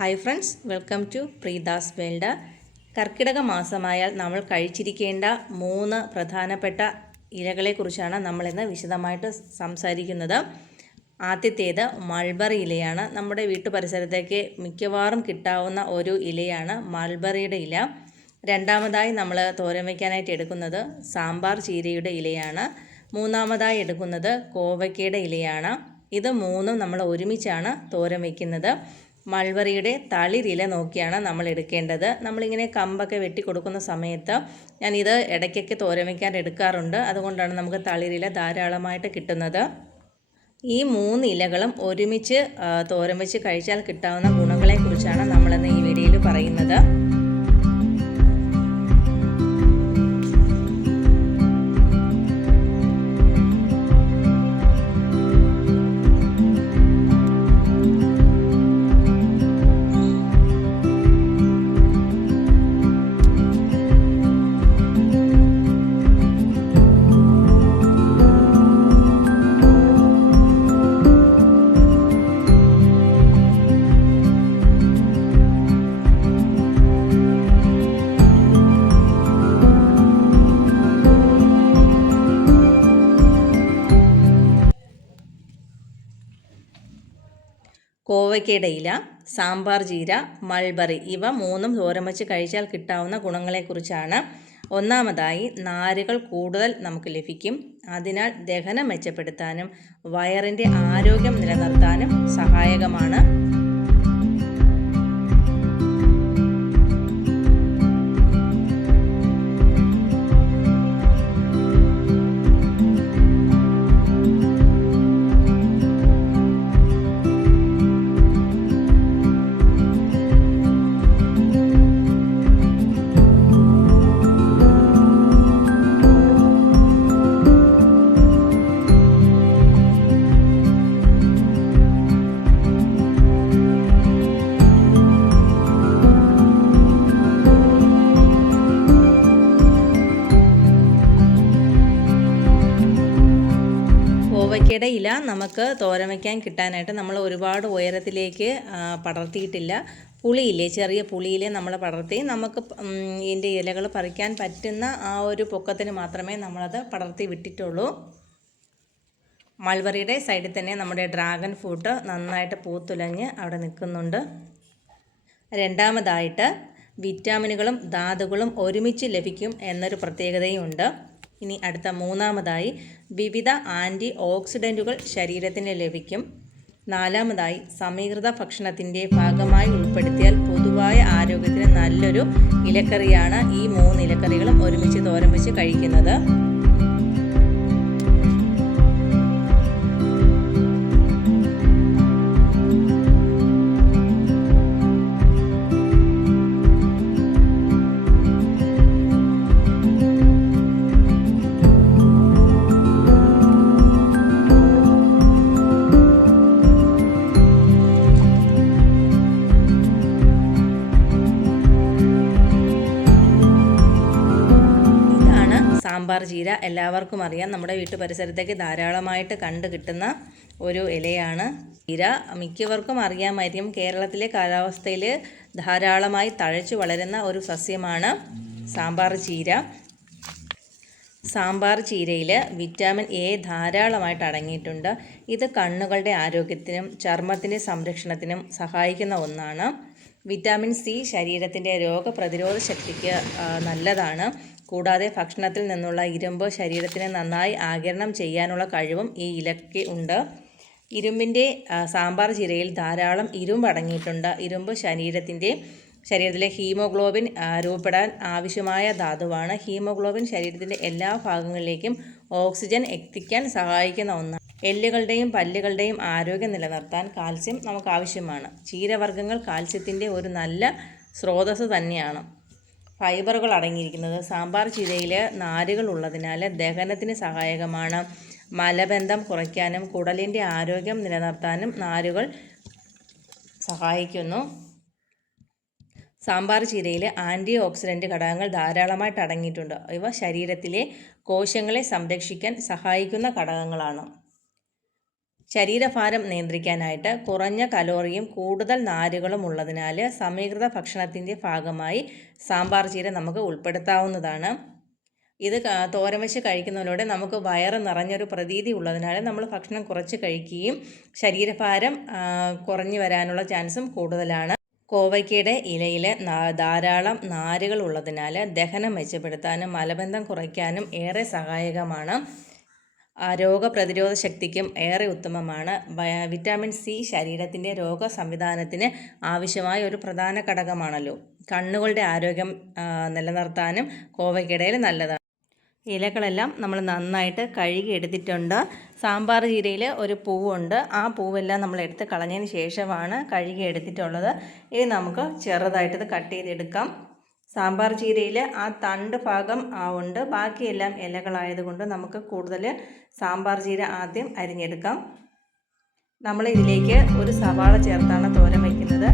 Hi friends, welcome to Preetha's world. കർക്കിടക മാസമായാൽ നമ്മൾ കഴിച്ചിരിക്കേണ്ട 3 പ്രധാനപ്പെട്ട ഇലകളെക്കുറിച്ചാണ് നമ്മളിന്ന് വിശദമായിട്ട് സംസാരിക്കുന്നത്. ആദ്യത്തേത് മൾബറി ഇലയാണ്. നമ്മുടെ വീട്ടുപരിസരത്തേക്ക് മിക്കവാറും കിട്ടാവുന്ന ഒരു ഇലയാണ് മൾബറിയുടെ ഇല. രണ്ടാമതായി നമ്മൾ തോരൻ വയ്ക്കാനായിട്ട് എടുക്കുന്നത് സാമ്പാർ ചീരയുടെ ഇലയാണ്. മൂന്നാമതായി എടുക്കുന്നത് കോവയ്ക്കയുടെ ഇലയാണ്. ഇത് മൂന്നും നമ്മൾ ഒരുമിച്ചാണ് തോരൻ വയ്ക്കുന്നത്. മൾബറിയുടെ തളിരില നോക്കിയാണ് നമ്മൾ എടുക്കേണ്ടത്. നമ്മളിങ്ങനെ കമ്പൊക്കെ വെട്ടി കൊടുക്കുന്ന സമയത്ത് ഞാനിത് ഇടയ്ക്കൊക്കെ തോരൻ വയ്ക്കാൻ എടുക്കാറുണ്ട്. അതുകൊണ്ടാണ് നമുക്ക് തളിരില ധാരാളമായിട്ട് കിട്ടുന്നത്. ഈ 3 ഇലകളും ഒരുമിച്ച് തോരൻ വെച്ച് കഴിച്ചാൽ കിട്ടാവുന്ന ഗുണങ്ങളെക്കുറിച്ചാണ് നമ്മളിന്ന് ഈ വീഡിയോയിൽ പറയുന്നത്. കോവയ്ക്കയുടെ ഇല, സാമ്പാർ ചീര, മൾബറി ഇവ മൂന്നും തോരൻ വച്ച് കഴിച്ചാൽ കിട്ടാവുന്ന ഗുണങ്ങളെക്കുറിച്ചാണ്. ഒന്നാമതായി, നാരുകൾ കൂടുതൽ നമുക്ക് ലഭിക്കും. അതിനാൽ ദഹനം മെച്ചപ്പെടുത്താനും വയറിൻ്റെ ആരോഗ്യം നിലനിർത്താനും സഹായകമാണ്. കോവയ്ക്കയുടെ ഇല നമുക്ക് തോരൻ വയ്ക്കാൻ കിട്ടാനായിട്ട് നമ്മൾ ഒരുപാട് ഉയരത്തിലേക്ക് പടർത്തിയിട്ടില്ല. പുളിയില്ലേ, ചെറിയ പുളിയിലെ നമ്മൾ പടർത്തി നമുക്ക് ഇതിൻ്റെ ഇലകൾ പറിക്കാൻ പറ്റുന്ന ആ ഒരു പൊക്കത്തിന് മാത്രമേ നമ്മളത് പടർത്തി വിട്ടിട്ടുള്ളൂ. മൾബറിയുടെ സൈഡിൽ തന്നെ നമ്മുടെ ഡ്രാഗൺ ഫ്രൂട്ട് നന്നായിട്ട് പൂത്തുലഞ്ഞ് അവിടെ നിൽക്കുന്നുണ്ട്. രണ്ടാമതായിട്ട്, വിറ്റാമിനുകളും ധാതുക്കളും ഒരുമിച്ച് ലഭിക്കും എന്നൊരു പ്രത്യേകതയും ഉണ്ട്. ഇനി അടുത്ത മൂന്നാമതായി, വിവിധ ആൻറ്റി ഓക്സിഡൻറ്റുകൾ ശരീരത്തിന് ലഭിക്കും. നാലാമതായി, സമീകൃത ഭക്ഷണത്തിൻ്റെ ഭാഗമായി ഉൾപ്പെടുത്തിയാൽ പൊതുവായ ആരോഗ്യത്തിന് നല്ലൊരു ഇലക്കറിയാണ് ഈ 3 ഇലക്കറികളും ഒരുമിച്ച് തോരൻ വെച്ച് കഴിക്കുന്നത്. സാമ്പാർ ചീര എല്ലാവർക്കും അറിയാം. നമ്മുടെ വീട്ടുപരിസരത്തേക്ക് ധാരാളമായിട്ട് കണ്ടു കിട്ടുന്ന ഒരു ഇലയാണ് ചീര. മിക്കവർക്കും അറിയാമായിരിക്കും, കേരളത്തിലെ കാലാവസ്ഥയിൽ ധാരാളമായി തഴച്ചു വളരുന്ന ഒരു സസ്യമാണ് സാമ്പാർ ചീര. സാമ്പാർ ചീരയിൽ വിറ്റാമിൻ എ ധാരാളമായിട്ട് അടങ്ങിയിട്ടുണ്ട്. ഇത് കണ്ണുകളുടെ ആരോഗ്യത്തിനും ചർമ്മത്തിൻ്റെ സംരക്ഷണത്തിനും സഹായിക്കുന്ന ഒന്നാണ്. വിറ്റാമിൻ സി ശരീരത്തിൻ്റെ രോഗപ്രതിരോധ ശക്തിക്ക് നല്ലതാണ്. കൂടാതെ ഭക്ഷണത്തിൽ നിന്നുള്ള ഇരുമ്പ് ശരീരത്തിന് നന്നായി ആഗിരണം ചെയ്യാനുള്ള കഴിവും ഈ ഇലയ്ക്ക് ഉണ്ട്. ഇരുമ്പിൻ്റെ സാമ്പാർ ചീരയിൽ ധാരാളം ഇരുമ്പ് അടങ്ങിയിട്ടുണ്ട്. ഇരുമ്പ് ശരീരത്തിലെ ഹീമോഗ്ലോബിൻ രൂപപ്പെടാൻ ആവശ്യമായ ധാതുവാണ്. ഹീമോഗ്ലോബിൻ ശരീരത്തിൻ്റെ എല്ലാ ഭാഗങ്ങളിലേക്കും ഓക്സിജൻ എത്തിക്കാൻ സഹായിക്കുന്ന ഒന്നാണ്. എല്ലുകളുടെയും പല്ലുകളുടെയും ആരോഗ്യം നിലനിർത്താൻ കാൽസ്യം നമുക്ക് ആവശ്യമാണ്. ചീരവർഗ്ഗങ്ങൾ കാൽസ്യത്തിൻ്റെ ഒരു നല്ല സ്രോതസ്സ് തന്നെയാണ്. ഫൈബറുകൾ അടങ്ങിയിരിക്കുന്നത് സാമ്പാർ ചീരയിൽ നാരുകൾ ഉള്ളതിനാൽ ദഹനത്തിന് സഹായകമാണ്. മലബന്ധം കുറയ്ക്കാനും കുടലിൻ്റെ ആരോഗ്യം നിലനിർത്താനും നാരുകൾ സഹായിക്കുന്നു. സാമ്പാർ ചീരയിൽ ആൻറ്റി ഓക്സിഡൻറ്റ് ഘടകങ്ങൾ ധാരാളമായിട്ട് അടങ്ങിയിട്ടുണ്ട്. ഇവ ശരീരത്തിലെ കോശങ്ങളെ സംരക്ഷിക്കാൻ സഹായിക്കുന്ന ഘടകങ്ങളാണ്. ശരീരഭാരം നിയന്ത്രിക്കാനായിട്ട് കുറഞ്ഞ കലോറിയും കൂടുതൽ നാരുകളും ഉള്ളതിനാൽ സമീകൃത ഭക്ഷണത്തിൻ്റെ ഭാഗമായി സാമ്പാർ ചീര നമുക്ക് ഉൾപ്പെടുത്താവുന്നതാണ്. ഇത് തോരൻ വെച്ച് കഴിക്കുന്നതിലൂടെ നമുക്ക് വയറ് നിറഞ്ഞൊരു പ്രതീതി ഉള്ളതിനാൽ നമ്മൾ ഭക്ഷണം കുറച്ച് കഴിക്കുകയും ശരീരഭാരം കുറഞ്ഞു വരാനുള്ള ചാൻസും കൂടുതലാണ്. കോവയ്ക്കയുടെ ഇലയിൽ ധാരാളം നാരുകൾ ഉള്ളതിനാൽ ദഹനം മെച്ചപ്പെടുത്താനും മലബന്ധം കുറയ്ക്കാനും ഏറെ സഹായകമാണ്. രോഗപ്രതിരോധ ശക്തിക്കും ഏറെ ഉത്തമമാണ്. വിറ്റാമിൻ സി ശരീരത്തിൻ്റെ രോഗ സംവിധാനത്തിന് ആവശ്യമായ ഒരു പ്രധാന ഘടകമാണല്ലോ. കണ്ണുകളുടെ ആരോഗ്യം നിലനിർത്താനും കോവയ്ക്കയിടയിൽ നല്ലതാണ്. ഇലകളെല്ലാം നമ്മൾ നന്നായിട്ട് കഴുകി എടുത്തിട്ടുണ്ട്. സാമ്പാർ ചീരയിൽ ഒരു പൂവുണ്ട്. ആ പൂവെല്ലാം നമ്മൾ എടുത്ത് കളഞ്ഞതിന് ശേഷമാണ് കഴുകി എടുത്തിട്ടുള്ളത്. ഇനി നമുക്ക് ചെറുതായിട്ടത് കട്ട് ചെയ്തെടുക്കാം. സാമ്പാർ ചീരയിൽ ആ തണ്ട് ഭാഗം ഉണ്ട്, ബാക്കിയെല്ലാം ഇലകളായതുകൊണ്ട് നമുക്ക് കൂടുതൽ സാമ്പാർ ചീര ആദ്യം അരിഞ്ഞെടുക്കാം. നമ്മൾ ഇതിലേക്ക് ഒരു സവാള ചേർത്താണ് തോരൻ വയ്ക്കുന്നത്.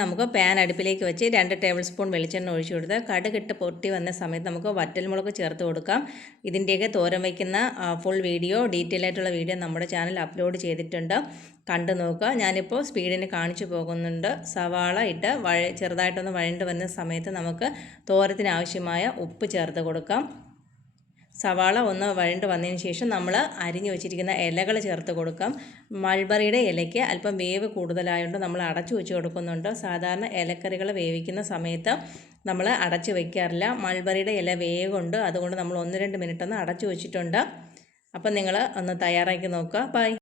നമുക്ക് പാൻ അടുപ്പിലേക്ക് വെച്ച് 2 ടേബിൾ സ്പൂൺ വെളിച്ചെണ്ണ ഒഴിച്ചു കൊടുത്ത് കടുകിട്ട് പൊട്ടി വന്ന സമയത്ത് നമുക്ക് വറ്റൽമുളക് ചേർത്ത് കൊടുക്കാം. ഇതിൻ്റെയൊക്കെ തോരൻ വയ്ക്കുന്ന ഫുൾ വീഡിയോ, ഡീറ്റെയിൽ ആയിട്ടുള്ള വീഡിയോ നമ്മുടെ ചാനൽ അപ്ലോഡ് ചെയ്തിട്ടുണ്ട്, കണ്ടു നോക്കുക. ഞാനിപ്പോൾ സ്പീഡിന് കാണിച്ചു പോകുന്നുണ്ട്. സവാള ഇട്ട് ചെറുതായിട്ടൊന്ന് വഴണ്ട് വന്ന സമയത്ത് നമുക്ക് തോരത്തിന് ആവശ്യമായ ഉപ്പ് ചേർത്ത് കൊടുക്കാം. സവാള ഒന്ന് വഴണ്ട് വന്നതിന് ശേഷം നമ്മൾ അരിഞ്ഞു വെച്ചിരിക്കുന്ന ഇലകൾ ചേർത്ത് കൊടുക്കാം. മൾബറിയുടെ ഇലയ്ക്ക് അല്പം വേവ് കൂടുതലായതുകൊണ്ട് നമ്മൾ അടച്ചു വെച്ച് കൊടുക്കുന്നുണ്ട്. സാധാരണ ഇലക്കറികൾ വേവിക്കുന്ന സമയത്ത് നമ്മൾ അടച്ചു വയ്ക്കാറില്ല. മൾബറിയുടെ ഇല വേവുണ്ട്, അതുകൊണ്ട് നമ്മൾ 1-2 മിനിറ്റ് ഒന്ന് അടച്ചു വെച്ചിട്ടുണ്ട്. അപ്പം നിങ്ങൾ ഒന്ന് തയ്യാറാക്കി നോക്കുക. ബൈ.